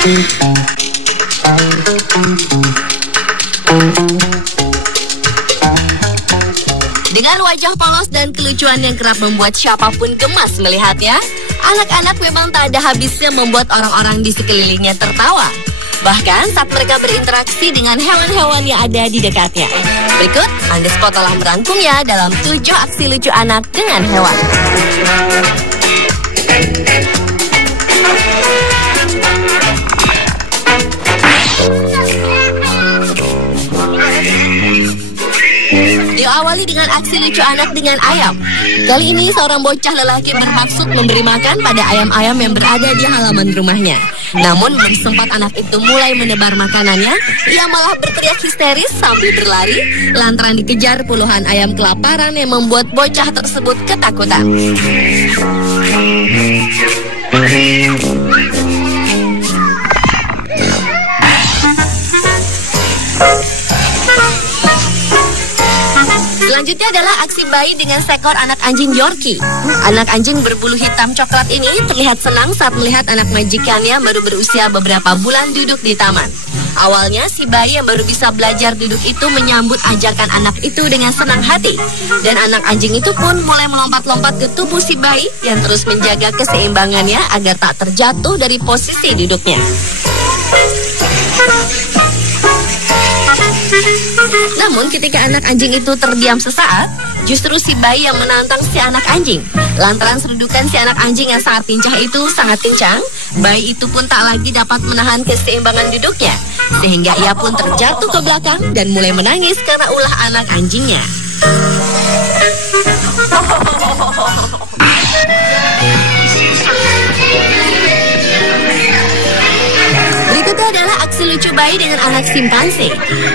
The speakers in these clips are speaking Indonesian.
Dengan wajah polos dan kelucuan yang kerap membuat siapapun gemas melihatnya, anak-anak memang tak ada habisnya membuat orang-orang di sekelilingnya tertawa. Bahkan saat mereka berinteraksi dengan hewan-hewan yang ada di dekatnya. Berikut, On The Spot telah merangkumnya dalam 7 aksi lucu anak dengan hewan. Diawali dengan aksi lucu anak dengan ayam. Kali ini seorang bocah lelaki bermaksud memberi makan pada ayam-ayam yang berada di halaman rumahnya. Namun belum sempat anak itu mulai menebar makanannya, ia malah berteriak histeris sambil berlari lantaran dikejar puluhan ayam kelaparan yang membuat bocah tersebut ketakutan. Selanjutnya adalah aksi bayi dengan seekor anak anjing Yorkie. Anak anjing berbulu hitam coklat ini terlihat senang saat melihat anak majikannya baru berusia beberapa bulan duduk di taman. Awalnya si bayi yang baru bisa belajar duduk itu menyambut ajakan anak itu dengan senang hati. Dan anak anjing itu pun mulai melompat-lompat ke tubuh si bayi yang terus menjaga keseimbangannya agar tak terjatuh dari posisi duduknya. Namun ketika anak anjing itu terdiam sesaat, justru si bayi yang menantang si anak anjing. Lantaran serudukan si anak anjing yang sangat pincang itu sangat kencang, bayi itu pun tak lagi dapat menahan keseimbangan duduknya. Sehingga ia pun terjatuh ke belakang dan mulai menangis karena ulah anak anjingnya. Berikutnya adalah aksi lucu bayi dengan anak simpanse.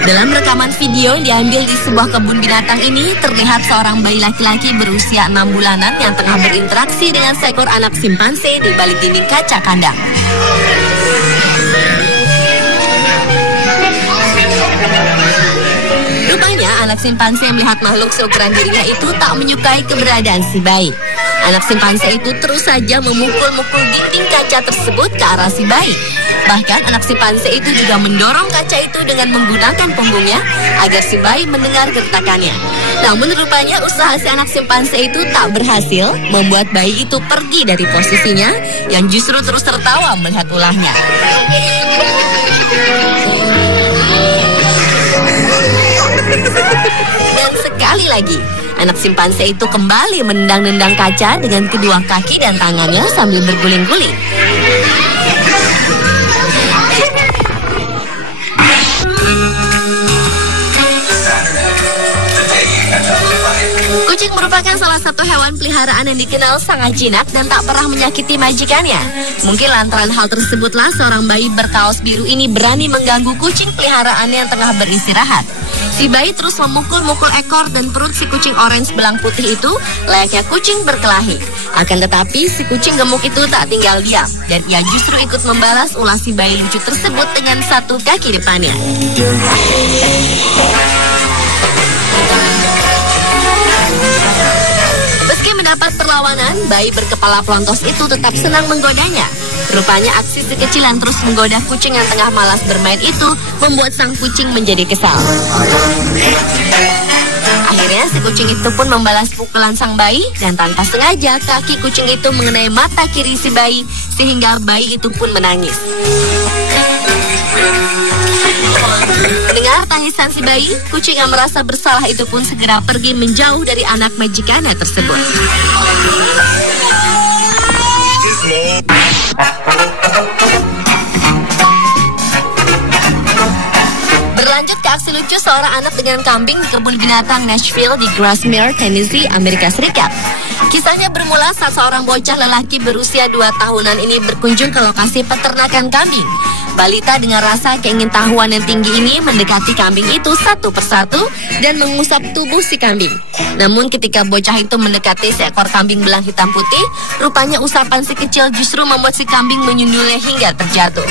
Dalam rekaman video yang diambil di sebuah kebun binatang ini, terlihat seorang bayi laki-laki berusia 6 bulanan yang tengah berinteraksi dengan seekor anak simpanse di balik dinding kaca kandang. Rupanya anak simpanse yang melihat makhluk seukuran dirinya itu tak menyukai keberadaan si bayi. Anak simpanse itu terus saja memukul-mukul dinding kaca tersebut ke arah si bayi. Bahkan anak simpanse itu juga mendorong kaca itu dengan menggunakan punggungnya agar si bayi mendengar gertakannya. Namun rupanya usaha si anak simpanse itu tak berhasil, membuat bayi itu pergi dari posisinya yang justru terus tertawa melihat ulahnya. Dan sekali lagi, anak simpanse itu kembali menendang-nendang kaca dengan kedua kaki dan tangannya sambil berguling-guling. Kucing merupakan salah satu hewan peliharaan yang dikenal sangat jinak dan tak pernah menyakiti majikannya. Mungkin lantaran hal tersebutlah seorang bayi berkaos biru ini berani mengganggu kucing peliharaannya yang tengah beristirahat. Si bayi terus memukul-mukul ekor dan perut si kucing orange belang putih itu layaknya kucing berkelahi. Akan tetapi si kucing gemuk itu tak tinggal diam dan ia justru ikut membalas ulah si bayi lucu tersebut dengan satu kaki depannya. Mendapat perlawanan, bayi berkepala pelontos itu tetap senang menggodanya. Rupanya aksi si kecil yang terus menggoda kucing yang tengah malas bermain itu membuat sang kucing menjadi kesal. Akhirnya si kucing itu pun membalas pukulan sang bayi dan tanpa sengaja kaki kucing itu mengenai mata kiri si bayi sehingga bayi itu pun menangis. Mendengar tangisan si bayi, kucing yang merasa bersalah itu pun segera pergi menjauh dari anak majikannya tersebut. Berlanjut ke aksi lucu seorang anak dengan kambing di kebun binatang Nashville di Grasmere, Tennessee, Amerika Serikat. Kisahnya bermula saat seorang bocah lelaki berusia 2 tahunan ini berkunjung ke lokasi peternakan kambing. Balita dengan rasa keingintahuan yang tinggi ini mendekati kambing itu satu persatu dan mengusap tubuh si kambing. Namun ketika bocah itu mendekati seekor kambing belang hitam putih, rupanya usapan si kecil justru membuat si kambing menyundulnya hingga terjatuh.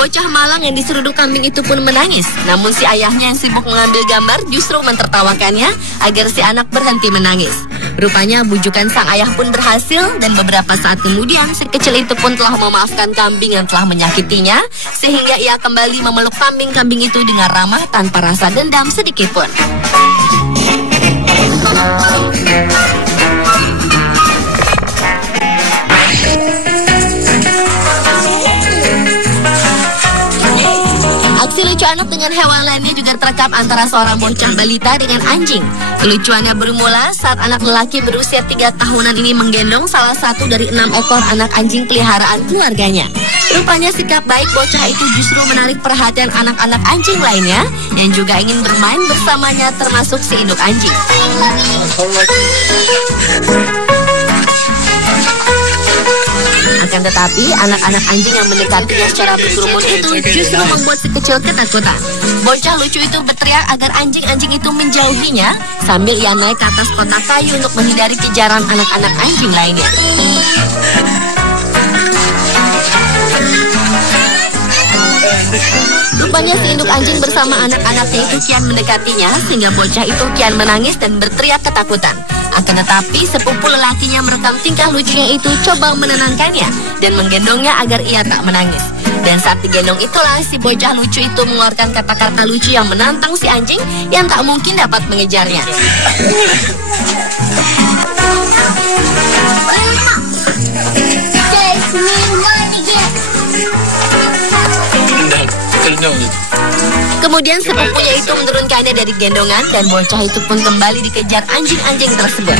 Bocah malang yang diseruduk kambing itu pun menangis. Namun si ayahnya yang sibuk mengambil gambar justru mentertawakannya agar si anak berhenti menangis. Rupanya bujukan sang ayah pun berhasil dan beberapa saat kemudian si kecil itu pun telah memaafkan kambing yang telah menyakitinya, sehingga ia kembali memeluk kambing-kambing itu dengan ramah tanpa rasa dendam sedikit pun. Aksi lucu anak dengan hewan lainnya juga terekam antara seorang bocah balita dengan anjing. Kelucuannya bermula saat anak lelaki berusia 3 tahunan ini menggendong salah satu dari 6 ekor anak anjing peliharaan keluarganya. Rupanya sikap baik bocah itu justru menarik perhatian anak-anak anjing lainnya yang juga ingin bermain bersamanya, termasuk si induk anjing. Akan tetapi, anak-anak anjing yang mendekatinya secara berkerumun itu justru membuat si kecil ketakutan. Bocah lucu itu berteriak agar anjing-anjing itu menjauhinya, sambil ia naik ke atas kotak kayu untuk menghindari kejaran anak-anak anjing lainnya. Rupanya si induk anjing bersama anak-anaknya itu kian mendekatinya, sehingga bocah itu kian menangis dan berteriak ketakutan. Akan tetapi sepupu lelakinya merekam tingkah lucunya itu, coba menenangkannya dan menggendongnya agar ia tak menangis. Dan saat digendong itulah si bocah lucu itu mengeluarkan kata-kata lucu yang menantang si anjing yang tak mungkin dapat mengejarnya. Kemudian sepupunya itu menurunkannya dari gendongan dan bocah itu pun kembali dikejar anjing-anjing tersebut.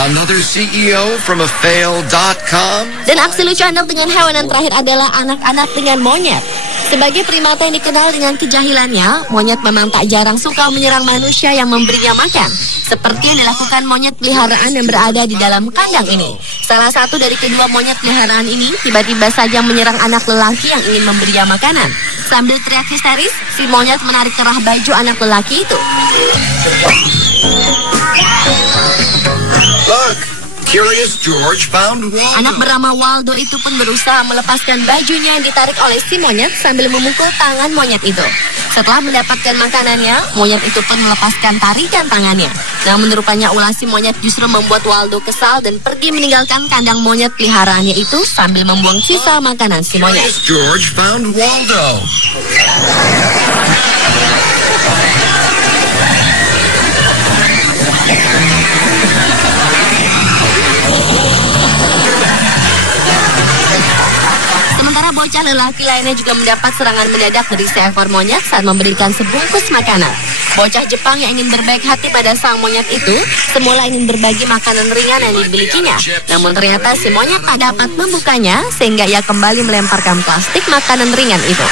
Another CEO from afail.com. Dan aksi lucu anak dengan hewan yang terakhir adalah anak-anak dengan monyet. Sebagai primata yang dikenal dengan kejahilannya, monyet memang tak jarang suka menyerang manusia yang memberinya makan, seperti yang dilakukan monyet peliharaan yang berada di dalam kandang ini. Salah satu dari kedua monyet peliharaan ini tiba-tiba saja menyerang anak lelaki yang ingin memberinya makanan. Sambil teriak histeris, si monyet menarik kerah baju anak lelaki itu. Look, Curious George found Waldo. Anak bernama Waldo itu pun berusaha melepaskan bajunya yang ditarik oleh si monyet sambil memukul tangan monyet itu. Setelah mendapatkan makanannya, monyet itu pun melepaskan tarikan tangannya. Namun rupanya ulah si monyet justru membuat Waldo kesal dan pergi meninggalkan kandang monyet peliharaannya itu sambil membuang sisa makanan si monyet. Curious George found Waldo. Bocah lelaki lainnya juga mendapat serangan mendadak dari seekor monyet saat memberikan sebungkus makanan. Bocah Jepang yang ingin berbaik hati pada sang monyet itu semula ingin berbagi makanan ringan yang dimilikinya. Namun ternyata si monyet tak dapat membukanya sehingga ia kembali melemparkan plastik makanan ringan itu.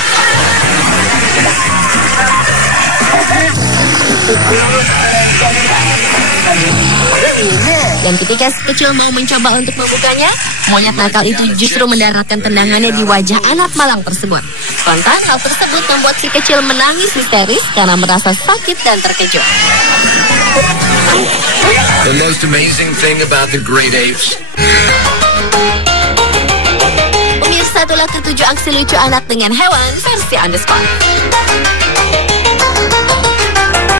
Dan ketika si kecil mau mencoba untuk membukanya, monyet nakal itu justru mendaratkan tendangannya di wajah anak malang tersebut. Spontan, hal tersebut membuat si kecil menangis histeris karena merasa sakit dan terkejut. The most amazing thing about the great apes. Pemirsa, itulah ketujuh aksi lucu anak dengan hewan versi on the spot.